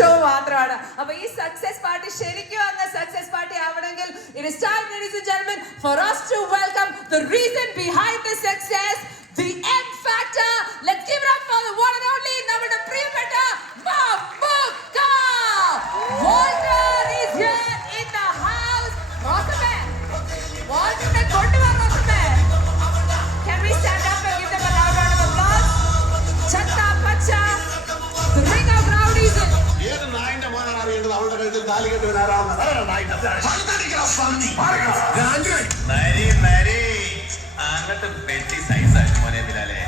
സന്തോഷവും മാത്രമാണ്. അപ്പൊ ഈ സക്സസ് പാർട്ടി ശരിക്കും അങ്ങ് സക്സസ് പാർട്ടി ആവണമെങ്കിൽ it is time, ladies and gentlemen, for us to welcome the reason behind the success, the M factor. Let's give it up for the one and only നമ്മുടെ പ്രിയപ്പെട്ട Mammukka. Walter is here in the house. Rosamé, Walter കൊണ്ടുവാ Rosamé. Can we stand up and give them a loud round of applause? Chatta Pacha, the ring of rowdies. ഏത് നായിന്റെ മോനാണ് അറിയേണ്ടത്? അവളുടെ കഴുത്തിൽ താലി കെട്ടുവാനാരാവുന്ന അങ്ങനത്തെ പെട്ടി സൈസാണ് മോനെ ബിലാലെ.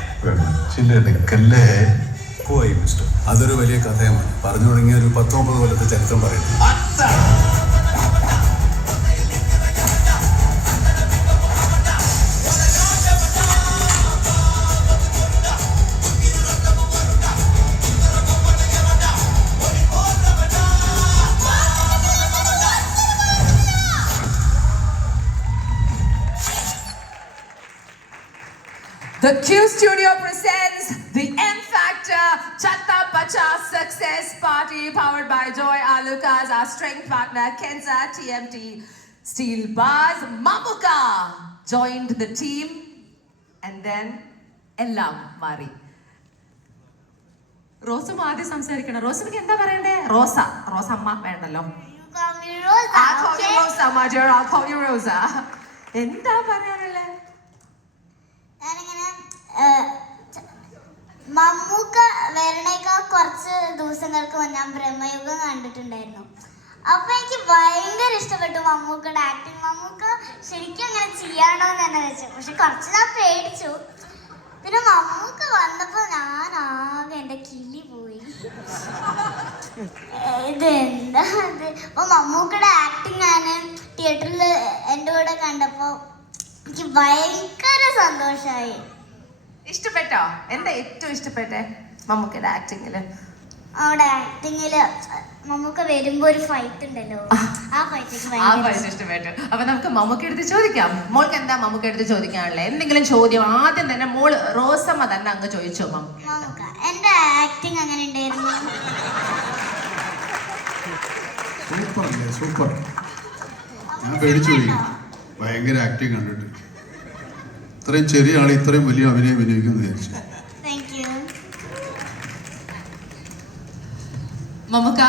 ചിലെടുക്കല്ലേ പോയി മിസ്റ്റർ. അതൊരു വലിയ കഥയാണ്. പറഞ്ഞു തുടങ്ങിയ ഒരു 19 കൊല്ലത്തെ ചരിത്രം പറയുന്നു. The Q Studio presents the M Factor Chatta Pacha Success Party, powered by Joy Alucas, our strength partner Kenza TMT Steel Bars. Mammuka joined the team and then Ellam Mari. Rosa ആദ്യം സംസാരിക്കണം. റോസയ്ക്ക് എന്താ പറയണ്ടേ? റോസ അമ്മ വേണ്ടല്ലോ. I'll call you Rosa, my dear. I'll call you Rosa. എന്താ പറയാനുള്ളേ? മമ്മൂക്ക വരണേക്കാൾ കുറച്ച് ദിവസങ്ങൾക്ക് മുന്നേ ഞാൻ ബ്രഹ്മയുഗം കണ്ടിട്ടുണ്ടായിരുന്നു. അപ്പൊ എനിക്ക് ഭയങ്കര ഇഷ്ടപ്പെട്ടു മമ്മൂക്കയുടെ ആക്ടിങ്. മമ്മൂക്ക ശരിക്കും അങ്ങനെ ചെയ്യാണോ എന്ന് തന്നെ വെച്ചു. പക്ഷെ കുറച്ച് ഞാൻ പേടിച്ചു. പിന്നെ മമ്മൂക്ക വന്നപ്പോ ഞാൻ ആകെ എന്റെ കിളി പോയി. ഇതെന്താ അത്? അപ്പൊ മമ്മൂക്കയുടെ ആക്ടിങ് ഞാൻ തിയേറ്ററിൽ എൻ്റെ കൂടെ കണ്ടപ്പോ എനിക്ക് ഭയങ്കര സന്തോഷമായി. ഇഷ്ടപ്പെട്ടോ? എന്താ ഏറ്റവും ഇഷ്ടപ്പെട്ടെ മമ്മൂക്കയുടെ ആക്ടിങ്ങില്? അവിടെ ആക്ടിങ്ങില് മമ്മൂക്ക വരുമ്പോ ഒരു ഫൈറ്റ് ഉണ്ടല്ലോ, ആ ഫൈറ്റ് ഇഷ്ടപ്പെട്ടു. അപ്പൊ നമുക്ക് മമ്മൂക്ക എടുത്ത് ചോദിക്കാം. മോൾക്ക് എന്താ മമ്മൂക്ക എടുത്ത് ചോദിക്കാനുള്ളത്? എന്തെങ്കിലും ചോദ്യം ആദ്യം തന്നെ മോള് റോസമ്മ തന്നെ അങ്ങ് ചോദിച്ചോ. മമ്മൂക്ക എന്റെ ആക്ടിങ് അങ്ങനെ ഉണ്ടായിരുന്നു? സൂപ്പർ. ഞാൻ പേടിച്ചു പോയി. ഭയങ്കര ആക്ടിങ് കണ്ടിട്ട്. ഇത്രയും ചെറിയ ആൾ ഇത്രയും വലിയ അഭിനയം വിനിയോഗിക്കുന്നു വിചാരിച്ചു. മമ്മുക്ക,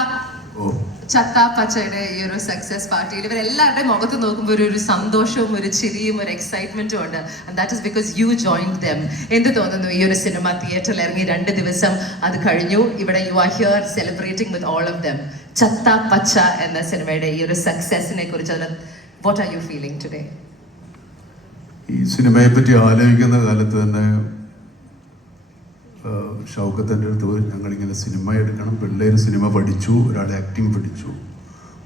ചത്ത പച്ചയുടെ ഈ ഒരു സക്സസ് പാർട്ടിയിൽ ഇവരെല്ലാവരുടെയും മുഖത്ത് നോക്കുമ്പോൾ ഒരു സന്തോഷവും ഒരു ചിരിയും ഒരു എക്സൈറ്റ്മെന്റും ഉണ്ട്. And that is because you joined them. എന്ത് തോന്നുന്നു? ഈ ഒരു സിനിമ തിയേറ്ററിൽ ഇറങ്ങി 2 ദിവസം അത് കഴിഞ്ഞു. ഇവിടെ you are here celebrating with all of them. ചത്ത പച്ച എന്ന സിനിമയുടെ ഈ ഒരു സക്സസിനെ കുറിച്ച് what are you feeling today? ഈ സിനിമയെ പറ്റി ആലോചിക്കുന്ന കാലത്ത് തന്നെ ഷൗക്കത്തിൻ്റെ അടുത്ത് ഞങ്ങളിങ്ങനെ സിനിമ എടുക്കണം, പിള്ളേർ സിനിമ പഠിച്ചു, ഒരാൾ ആക്ടിങ് പഠിച്ചു,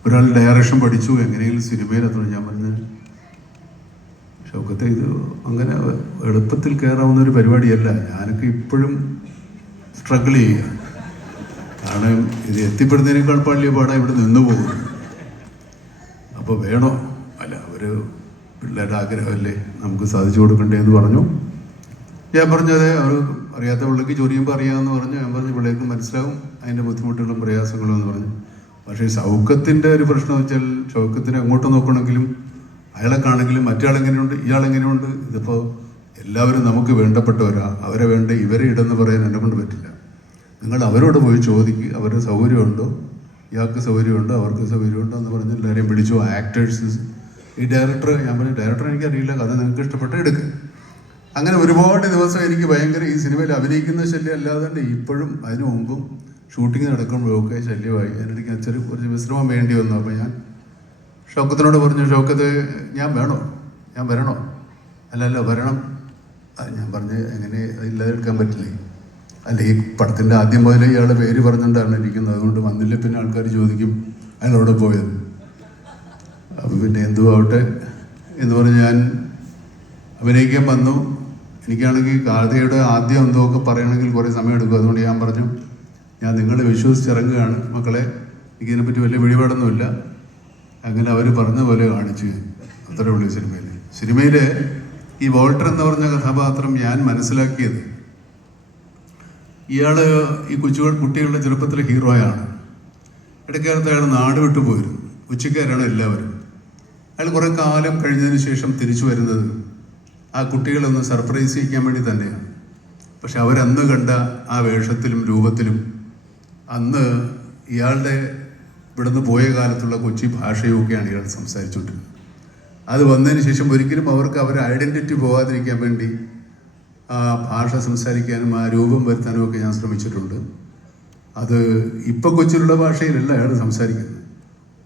ഒരാൾ ഡയറക്ഷൻ പഠിച്ചു, എങ്ങനെയെങ്കിലും സിനിമയിൽ എത്തണം. ഞാൻ പറഞ്ഞ ഷൗക്കത്തെ ഇത് അങ്ങനെ എളുപ്പത്തിൽ കയറാവുന്ന ഒരു പരിപാടിയല്ല. ഞാനൊക്കെ ഇപ്പോഴും സ്ട്രഗിൾ ചെയ്യുക. കാരണം ഇത് എത്തിപ്പെടുന്നതിനേക്കാൾ വലിയ പാടാ ഇവിടെ നിന്ന് പോകുന്നു. അപ്പോൾ വേണോ? അല്ല, അവർ പിള്ളേരുടെ ആഗ്രഹമല്ലേ, നമുക്ക് സാധിച്ചു കൊടുക്കണ്ടേ എന്ന് പറഞ്ഞു. ഞാൻ പറഞ്ഞത് അവർ അറിയാത്ത പിള്ളേർക്ക് ചൊരിയുമ്പോൾ അറിയാമെന്ന് പറഞ്ഞു. ഞാൻ പറഞ്ഞു പിള്ളേർക്ക് മനസ്സിലാവും അതിൻ്റെ ബുദ്ധിമുട്ടുകളും പ്രയാസങ്ങളും എന്ന് പറഞ്ഞു. പക്ഷേ ഷൗക്കത്തിൻ്റെ ഒരു പ്രശ്നം വെച്ചാൽ ഷൗക്കത്തിന് അങ്ങോട്ട് നോക്കണമെങ്കിലും അയാളെ കാണെങ്കിലും മറ്റാളെങ്ങനെയുണ്ട് ഇയാളെങ്ങനെയുണ്ട്. ഇതിപ്പോൾ എല്ലാവരും നമുക്ക് വേണ്ടപ്പെട്ടവരാ. അവരെ വേണ്ട ഇവരെ ഇടെന്ന് പറയാൻ എന്നെ കൊണ്ട് പറ്റില്ല. നിങ്ങൾ അവരോട് പോയി ചോദിക്കുക, അവരുടെ സൗകര്യമുണ്ടോ, ഇയാൾക്ക് സൗകര്യമുണ്ടോ, അവർക്ക് സൗകര്യമുണ്ടോ എന്ന് പറഞ്ഞ് എല്ലാവരെയും വിളിച്ചു. ആക്ടേഴ്സ്, ഈ ഡയറക്ടർ, ഞാൻ പറഞ്ഞു ഡയറക്ടർ എനിക്കറിയില്ല, കഥ നിങ്ങൾക്ക് ഇഷ്ടപ്പെട്ട എടുക്കുക. അങ്ങനെ ഒരുപാട് ദിവസം എനിക്ക് ഭയങ്കര ഈ സിനിമയിൽ അഭിനയിക്കുന്ന ശല്യം അല്ലാതെ ഇപ്പോഴും അതിനു മുമ്പും ഷൂട്ടിങ് നടക്കുമ്പോഴൊക്കെ ശല്യമായി. അതിനിടയ്ക്ക് കുറച്ച് വിശ്രമം വേണ്ടി വന്നു. അപ്പോൾ ഞാൻ ഷൗക്കത്തിനോട് പറഞ്ഞു, ഷൗക്കത്ത് ഞാൻ വേണോ, ഞാൻ വരണോ? അല്ലല്ല വരണം. ഞാൻ പറഞ്ഞ് എങ്ങനെ ഇല്ലാതെ എടുക്കാൻ പറ്റില്ലേ? അല്ല, ഈ പടത്തിൻ്റെ ആദ്യം മുതലേ ഇയാളുടെ പേര് പറഞ്ഞുകൊണ്ടാണ് ഇരിക്കുന്നത്. അതുകൊണ്ട് വന്നില്ല പിന്നെ ആൾക്കാർ ചോദിക്കും അയാളവിടെ പോയത്. അപ്പോൾ പിന്നെ എന്തു ആവട്ടെ എന്ന് പറഞ്ഞ് ഞാൻ അഭിനയിക്കാൻ വന്നു. എനിക്കാണെങ്കിൽ കഥയുടെ ആദ്യം എന്തോ ഒക്കെ പറയണമെങ്കിൽ കുറേ സമയം എടുക്കും. അതുകൊണ്ട് ഞാൻ പറഞ്ഞു, ഞാൻ നിങ്ങളെ വിശ്വസിച്ചിറങ്ങുകയാണ് മക്കളെ, എനിക്കിതിനെപ്പറ്റി വലിയ പിടിപാടൊന്നുമില്ല. അങ്ങനെ അവർ പറഞ്ഞ പോലെ കാണിച്ചു. അത്രേ ഉള്ളൂ സിനിമയിൽ. ഈ വോൾട്ടർ എന്ന് പറഞ്ഞ കഥാപാത്രം ഞാൻ മനസ്സിലാക്കിയത്, ഇയാൾ ഈ കുട്ടികളുടെ ചെറുപ്പത്തിലെ ഹീറോയാണ്. ഇടയ്ക്കാലത്ത് അയാൾ നാട് വിട്ടു പോയിരുന്നു. ഉച്ചക്കാരാണ് എല്ലാവരും. അയാൾ കുറേ കാലം കഴിഞ്ഞതിന് ശേഷം തിരിച്ചു വരുന്നത് ആ കുട്ടികളൊന്ന് സർപ്രൈസ് ചെയ്യിക്കാൻ വേണ്ടി തന്നെയാണ്. പക്ഷെ അവരന്ന് കണ്ട ആ വേഷത്തിലും രൂപത്തിലും അന്ന് ഇയാളുടെ ഇവിടുന്ന് പോയ കാലത്തുള്ള കൊച്ചി ഭാഷയൊക്കെയാണ് ഇയാൾ സംസാരിച്ചുകൊണ്ടിരുന്നത്. അത് വന്നതിന് ശേഷം ഒരിക്കലും അവർക്ക് അവരുടെ ഐഡൻറ്റിറ്റി പോകാതിരിക്കാൻ വേണ്ടി ആ ഭാഷ സംസാരിക്കാനും ആ രൂപം വരുത്താനും ഒക്കെ ഞാൻ ശ്രമിച്ചിട്ടുണ്ട്. അത് ഇപ്പം കൊച്ചിയിലുള്ള ഭാഷയിലല്ല അയാൾ സംസാരിക്കുന്നത്,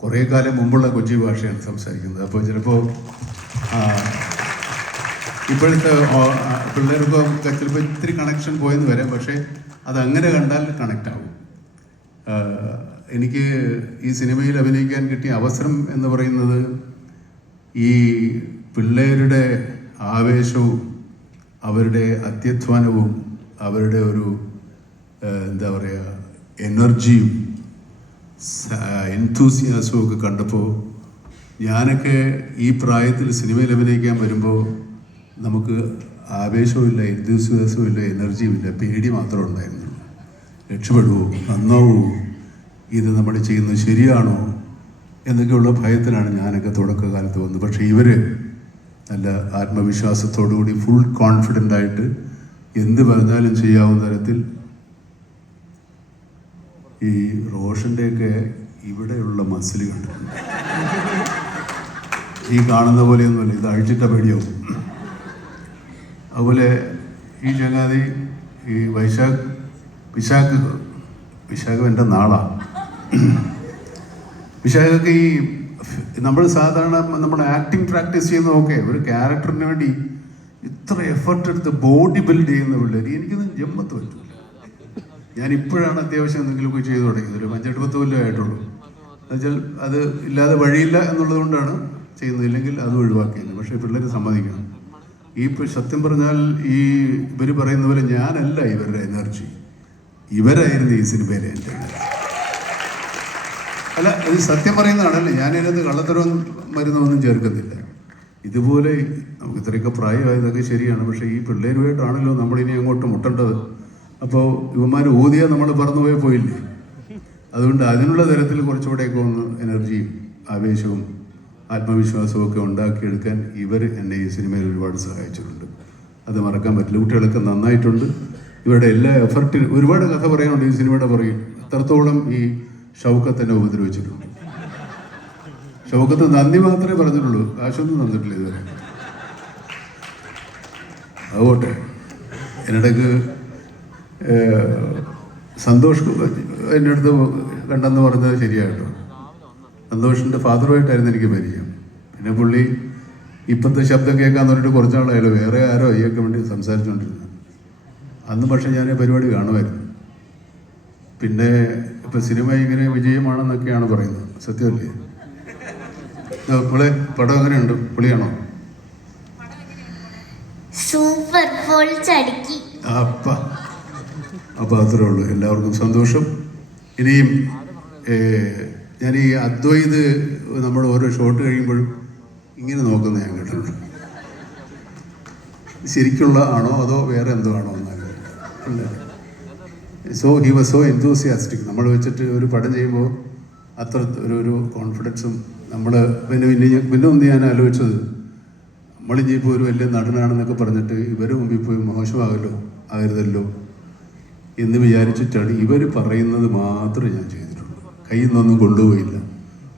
കുറേ കാലം മുമ്പുള്ള കൊച്ചി ഭാഷയാണ് സംസാരിക്കുന്നത്. അപ്പോൾ ചിലപ്പോൾ ഇപ്പോഴത്തെ പിള്ളേർക്കൊക്കെ ചിലപ്പോൾ ഇത്തിരി കണക്ഷൻ പോയെന്ന് വരാം, പക്ഷേ അതങ്ങനെ കണ്ടാൽ കണക്റ്റ് ആവും. എനിക്ക് ഈ സിനിമയിൽ അഭിനയിക്കാൻ കിട്ടിയ അവസരം എന്ന് പറയുന്നത് ഈ പിള്ളേരുടെ ആവേശവും അവരുടെ അത്യധ്വാനവും അവരുടെ ഒരു എന്താ പറയുക എനർജിയും എൻതൂസിയാസവും ഒക്കെ കണ്ടപ്പോൾ ഞാനൊക്കെ ഈ പ്രായത്തിൽ സിനിമയിൽ അഭിനയിക്കാൻ വരുമ്പോൾ നമുക്ക് ആവേശവും ഇല്ല, എൻതൂസിയാസവും ഇല്ല, എനർജിയും ഇല്ല, പേടി മാത്രമേ ഉണ്ടായിരുന്നുള്ളൂ. രക്ഷപ്പെടുവോ, നന്നാവുമോ, ഇത് നമ്മൾ ചെയ്യുന്നത് ശരിയാണോ എന്നൊക്കെയുള്ള ഭയത്തിലാണ് ഞാനൊക്കെ തുടക്കകാലത്ത് വന്നത്. പക്ഷേ ഇവർ നല്ല ആത്മവിശ്വാസത്തോടു കൂടി ഫുൾ കോൺഫിഡൻ്റ് ആയിട്ട് എന്ത് പറഞ്ഞാലും ചെയ്യാവുന്ന തരത്തിൽ. ഈ റോഷൻ്റെയൊക്കെ ഇവിടെയുള്ള മസിൽ കണ്ടിട്ടുണ്ട്, ഈ കാണുന്ന പോലെയൊന്നുമല്ല, ഇത് അഴിച്ചിട്ട പേടിയാവും. അതുപോലെ ഈ ചങ്ങാതി ഈ വിശാഖം എൻ്റെ നാളാണ്. വിശാഖൊക്കെ ഈ നമ്മൾ സാധാരണ നമ്മുടെ ആക്ടിങ് പ്രാക്ടീസ് ചെയ്യുന്നതൊക്കെ ഒരു ക്യാരക്ടറിന് വേണ്ടി ഇത്ര എഫർട്ട് എടുത്ത് ബോഡി ബിൽഡ് ചെയ്യുന്ന പിള്ളേർ എനിക്കൊന്നും ജമ്മത്ത് പറ്റില്ല. ഞാൻ ഇപ്പോഴാണ് അത്യാവശ്യം എന്തെങ്കിലുമൊക്കെ ചെയ്തു തുടങ്ങിയത്, ഒരു 5-10 കൊല്ലം ആയിട്ടുള്ളൂ. എന്നുവെച്ചാൽ അത് ഇല്ലാതെ വഴിയില്ല എന്നുള്ളത് കൊണ്ടാണ് ചെയ്യുന്നത്, ഇല്ലെങ്കിൽ അത് ഒഴിവാക്കിയത്. പക്ഷേ പിള്ളേർ സമ്മതിക്കണം. ഈ സത്യം പറഞ്ഞാൽ ഈ ഇവർ പറയുന്ന പോലെ ഞാനല്ല ഇവരുടെ എനർജി, ഇവരായിരുന്നു ഈ സിനിമയിലെ എൻ്റെ എനർജി. അല്ല, ഇത് സത്യം പറയുന്നതാണല്ലേ, ഞാനതിനകത്ത് കള്ളത്തരവും മരുന്നൊന്നും ചേർക്കുന്നില്ല. ഇതുപോലെ നമുക്ക് ഇത്രയൊക്കെ പ്രായമായതൊക്കെ ശരിയാണ്, പക്ഷേ ഈ പിള്ളേരുമായിട്ടാണല്ലോ നമ്മളിനി അങ്ങോട്ട് മുട്ടേണ്ടത്. അപ്പോൾ ഇവന്മാർ ഊതിയാൽ നമ്മൾ പറന്നുപോയി പോയില്ലേ. അതുകൊണ്ട് അതിനുള്ള തരത്തിൽ കുറച്ചുകൂടെയൊക്കെ ഒന്ന് എനർജിയും ആവേശവും ആത്മവിശ്വാസവും ഒക്കെ ഉണ്ടാക്കിയെടുക്കാൻ ഇവർ എന്നെ ഈ സിനിമയിൽ ഒരുപാട് സഹായിച്ചിട്ടുണ്ട്. അത് മറക്കാൻ പറ്റില്ല. കുട്ടികളൊക്കെ നന്നായിട്ടുണ്ട്. ഇവരുടെ എല്ലാ എഫർട്ടിനും ഒരുപാട് കഥ പറയാനുണ്ട് ഈ സിനിമയുടെ പുറകിൽ. എത്രത്തോളം ഈ ഷൗക്കത്ത് എന്നെ ഉപദ്രവിച്ചിട്ടുണ്ട്. ഷൗക്കത്ത് നന്ദി മാത്രമേ പറഞ്ഞിട്ടുള്ളൂ, കാശൊന്നും തന്നിട്ടില്ല ഇതുവരെ. അതുകൊട്ടെ എന്നിടയ്ക്ക് സന്തോഷ് എൻ്റെ അടുത്ത് കണ്ടെന്ന് പറഞ്ഞത് ശരിയായിട്ടോ. സന്തോഷിൻ്റെ ഫാദറുമായിട്ടായിരുന്നു എനിക്ക് പരിചയം. പിന്നെ പുള്ളി ഇപ്പോഴത്തെ ശബ്ദം കേൾക്കാൻ പറഞ്ഞിട്ട് കുറച്ചാളായാലും വേറെ ആരോ അയ്യൊക്കെ വേണ്ടി സംസാരിച്ചുകൊണ്ടിരുന്നത്. അന്ന് പക്ഷേ ഞാൻ പരിപാടി കാണുമായിരുന്നു. പിന്നെ ഇപ്പം സിനിമ ഇങ്ങനെ വിജയമാണെന്നൊക്കെയാണ് പറയുന്നത്, സത്യമല്ലേ? പുള്ളി പടം എങ്ങനെയുണ്ട്? പുള്ളിയാണോ? സൂപ്പർ, പൊളിച്ചടുക്കി. അപ്പം അത്രേ ഉള്ളൂ. എല്ലാവർക്കും സന്തോഷം. ഇനിയും ഞാൻ ഈ അദ്വൈത് നമ്മൾ ഓരോ ഷോട്ട് കഴിയുമ്പോഴും ഇങ്ങനെ നോക്കുന്നത് ഞാൻ കേട്ടിട്ടുണ്ട്. ശരിക്കുള്ള ആണോ അതോ വേറെ എന്തോ ആണോ എന്നല്ല. He was so enthusiastic. നമ്മൾ വെച്ചിട്ട് ഒരു പടം ചെയ്യുമ്പോൾ അത്ര ഒരു കോൺഫിഡൻസും നമ്മൾ പിന്നെ ഒന്ന് ഞാൻ ആലോചിച്ചത്, നമ്മളിപ്പോൾ ഒരു വലിയ നടനാണെന്നൊക്കെ പറഞ്ഞിട്ട് ഇവർ മുമ്പിൽ പോയി ആകരുതല്ലോ എന്ന് വിചാരിച്ചിട്ടാണ് ഇവർ പറയുന്നത് മാത്രമേ ഞാൻ ചെയ്തിട്ടുള്ളൂ. കയ്യിൽ നിന്നൊന്നും കൊണ്ടുപോയില്ല.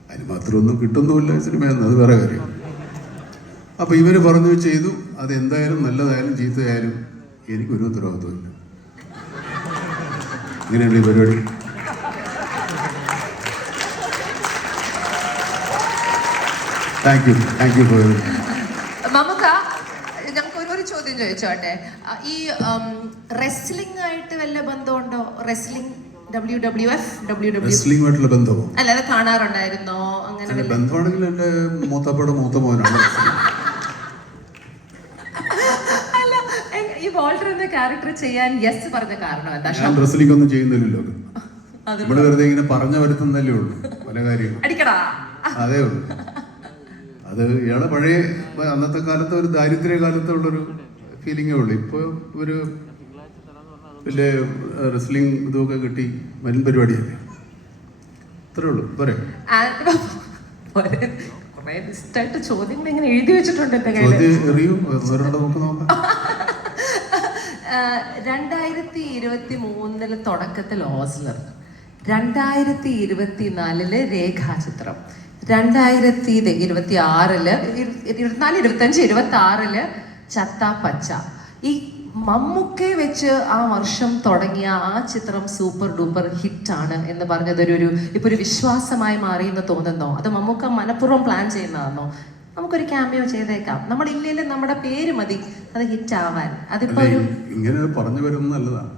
അതിന് മാത്രമൊന്നും കിട്ടുന്നുമില്ല സിനിമയെന്ന്, അത് വേറെ കാര്യം. അപ്പോൾ ഇവർ പറഞ്ഞു ചെയ്തു. അതെന്തായാലും നല്ലതായാലും ചീത്തയായാലും എനിക്കൊരു ഉത്തരവാദിത്വമില്ല. ഇങ്ങനെയുണ്ട് ഈ പരിപാടി. താങ്ക് യു ഫോർ മമ്മുക്ക, ഞങ്ങൾക്ക് ഒരു ചോദ്യം ചോദിച്ചോട്ടെ. ഈ റെസ്ലിംഗ് ആയിട്ട് വല്ല ബന്ധമുണ്ടോ? റെസ്ലിംഗ് റെസ്ലിംഗുമായിട്ടുള്ള ബന്ധമോ? അല്ല, അത് കാണാറുണ്ടായിരുന്നോ? അങ്ങനെ ബന്ധമാണെങ്കിൽ എൻ്റെ മൂത്തപ്പയുടെ മൂത്ത മോനാണ്. അല്ല, ഈ വോൾട്ടർ എന്ന ക്യാരക്ടർ ചെയ്യാൻ യെസ് പറഞ്ഞ കാരണം എന്താ? ഞാൻ റെസ്ലിംഗ് ഒന്നും ചെയ്യുന്നില്ലല്ലോ. നമ്മള് വെറുതെ ഇങ്ങനെ പറഞ്ഞു വരുത്തുന്നല്ലേ ഉള്ളൂ പല കാര്യങ്ങളും. അടിക്കടാ, അതേ ഉള്ളൂ. അത് ഇയാളെ പഴയ അന്നത്തെ കാലത്ത് ഒരു ദാരിദ്ര്യ കാലത്തുള്ളൊരു ഫീലിങ്ങേ ഉള്ളൂ. ഇപ്പോൾ ഒരു വലിയ റെസ്ലിംഗ് ഇതൊക്കെ കിട്ടി വൻ പരിപാടിയല്ലേ. അത്രേ ഉള്ളൂ പോരെ. കുറെ ലിസ്റ്റായിട്ട് ചോദ്യങ്ങൾ ഇങ്ങനെ എഴുതി വെച്ചിട്ടുണ്ട് എന്റെ കയ്യിൽ. ചോദ്യം എറിയും വേറെ നമുക്ക് നോക്കാം. 2023 തുടക്കത്തിൽ ഓസ്ലർ, 2024 രേഖാചിത്രം, 2024 ചത്ത പച്ച. ഈ മമ്മൂക്കെ വെച്ച് ആ വർഷം തുടങ്ങിയ ആ ചിത്രം സൂപ്പർ ഡൂപ്പർ ഹിറ്റാണ് എന്ന് പറഞ്ഞതൊരു ഇപ്പൊ ഒരു വിശ്വാസമായി മാറി എന്ന് തോന്നുന്നോ? അത് മമ്മൂക്ക മനഃപൂർവ്വം പ്ലാൻ ചെയ്യുന്നതാണോ? നമുക്കൊരു ക്യാമിയോ ചെയ്തേക്കാം, നമ്മളില്ലെങ്കിലും നമ്മുടെ പേര് മതി അത് ഹിറ്റ് ആവാൻ. അതിപ്പോ അല്ല, ഇങ്ങനെ പറഞ്ഞു വരുന്നത് നല്ലതാണ്.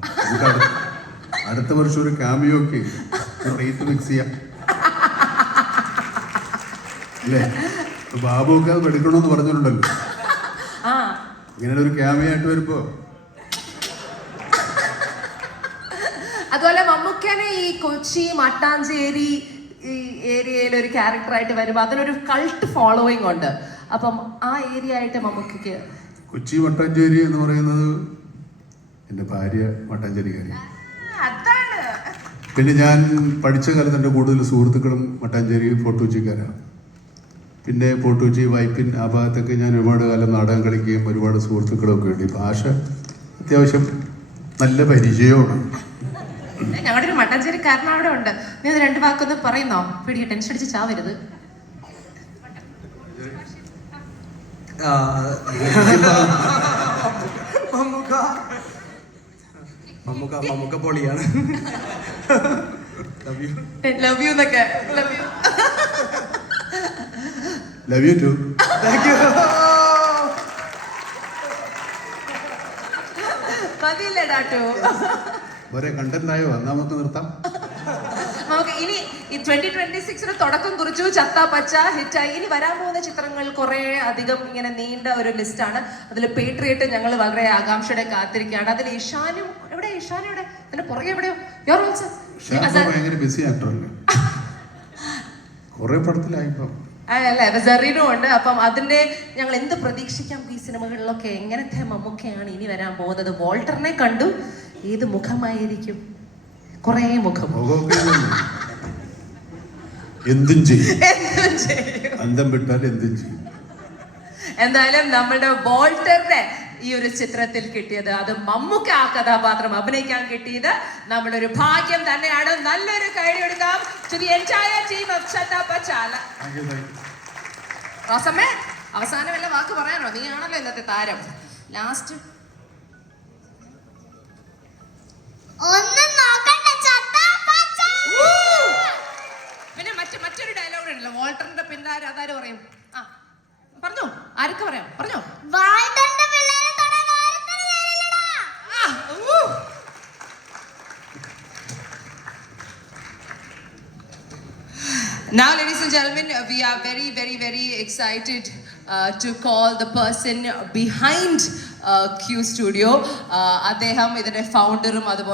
അടുത്ത വർഷം ഒരു ക്യാമിയോക്ക് റേറ്റ് ഫിക്സ് ചെയ്യാം അല്ലേ? ബാബുക്ക് അത് എടുക്കണമെന്ന് പറഞ്ഞിട്ടുണ്ടല്ലോ. ഇങ്ങനെ ഒരു ക്യാമിയോ ആയിട്ട് വരുമ്പോ അതുപോലെ മമ്മൂക്കനെ ഈ കൊച്ചി മട്ടാഞ്ചേരി ഈ ഏരിയയിൽ ഒരു ക്യാരക്ടറായിട്ട് വരുമ്പോൾ അതിനൊരു കൾട്ട് ഫോളോയിങ് ഉണ്ട്. അപ്പം ആ ഏരിയ ആയിട്ട് മമ്മൂക്കയ്ക്ക് കൊച്ചി മട്ടാഞ്ചേരി എന്ന് പറയുന്നത് എൻ്റെ ഭാര്യ മട്ടാഞ്ചേരിക്കാരി. അതാണ്. പിന്നെ ഞാൻ പഠിച്ച കാലത്ത് എൻ്റെ കൂടുതൽ സുഹൃത്തുക്കളും മട്ടാഞ്ചേരി ഫോർട്ട് കൊച്ചിക്കാരാണ്. പിന്നെ ഫോർട്ട് കൊച്ചി വൈപ്പിൻ ആ ഭാഗത്തൊക്കെ ഞാൻ ഒരുപാട് കാലം നാടകം കളിക്കുകയും ഒരുപാട് സുഹൃത്തുക്കളൊക്കെ ഉണ്ട്. ഭാഷ അത്യാവശ്യം നല്ല പരിചയമാണ്. ഞങ്ങളുടെ ഒരു മട്ടാഞ്ചേരിക്കാരൻ അവിടെ ഉണ്ട്. നീ അത് 2 വാക്കൊന്ന് പറയുന്നോ? പിടിയ ടെൻഷൻ അടിച്ച് ചാവരുത്. മമ്മൂക്ക പൊളിയാണ്. ലവ് യു എന്നൊക്കെ. Love you too. മതിയില്ലേ ഡാറ്റു? ഒരേ കണ്ടന്റായോ? എന്നാ നമുക്ക് നിർത്താം. നമുക്ക് ഇനി ഈ 2026 തുടക്കം കുറിച്ചു. ചത്ത പച്ച ഹിറ്റായി. ഇനി വരാൻ പോകുന്ന ചിത്രങ്ങൾ കുറെ അധികം ഇങ്ങനെ നീണ്ട ഒരു ലിസ്റ്റാണ്. അതിൽ പേട്രിയറ്റ് ഞങ്ങൾ വളരെ ആകാംക്ഷയോടെ കാത്തിരിക്കുകയാണ്. അതിൽ ഇഷാനും എവിടെ? ഇഷാനോടെ അതിന്റെ പുറകെ എവിടെയോ ഭയങ്കര ബിസി ആക്ടറല്ലേ, കുറെ പടത്തിലായിപ്പോ അല്ല സെറീനും ഉണ്ട്. അപ്പം അതിന്റെ ഞങ്ങൾ എന്ത് പ്രതീക്ഷിക്കാം ഈ സിനിമകളിലൊക്കെ? എങ്ങനത്തെ മമ്മൂക്കയാണ് ഇനി വരാൻ പോകുന്നത്? വോൾട്ടറിനെ കണ്ടു, ഏത് മുഖമായിരിക്കും? കുറെ മുഖം. എന്തും ചെയ്യും, അന്തം വിട്ടാൽ എന്തും ചെയ്യും. എന്തായാലും നമ്മുടെ വോൾട്ടറിനെ ഈ ഒരു ചിത്രത്തിൽ കിട്ടിയത്, അത് മമ്മൂക്ക ആ കഥാപാത്രം അഭിനയിക്കാൻ കിട്ടിയത് നമ്മുടെ ഒരു ഭാഗ്യം തന്നെയാണ്. നല്ലൊരു കൈയടിക്കാം to the entire team of Chatta Pachala. റോസമ്മേ, അവസാനം വല്ല വാക്ക് പറയാനോ? നീ ആണല്ലോ ഇന്നത്തെ താരം. ലാസ്റ്റ് പിന്നെ മറ്റൊരു ഡയലോഗ് ഉണ്ടല്ലോ വോൾട്ടറിന്റെ പിന്നാലെ. അതാര് പറയും? ആ പറഞ്ഞോ, ആരൊക്കെ പറയാം? പറഞ്ഞോ. Now, ladies and gentlemen, we are very, very, very excited to call the person behind Q Studio. അദ്ദേഹം ഇതിന്റെ ഫൗണ്ടറും അതുപോലെ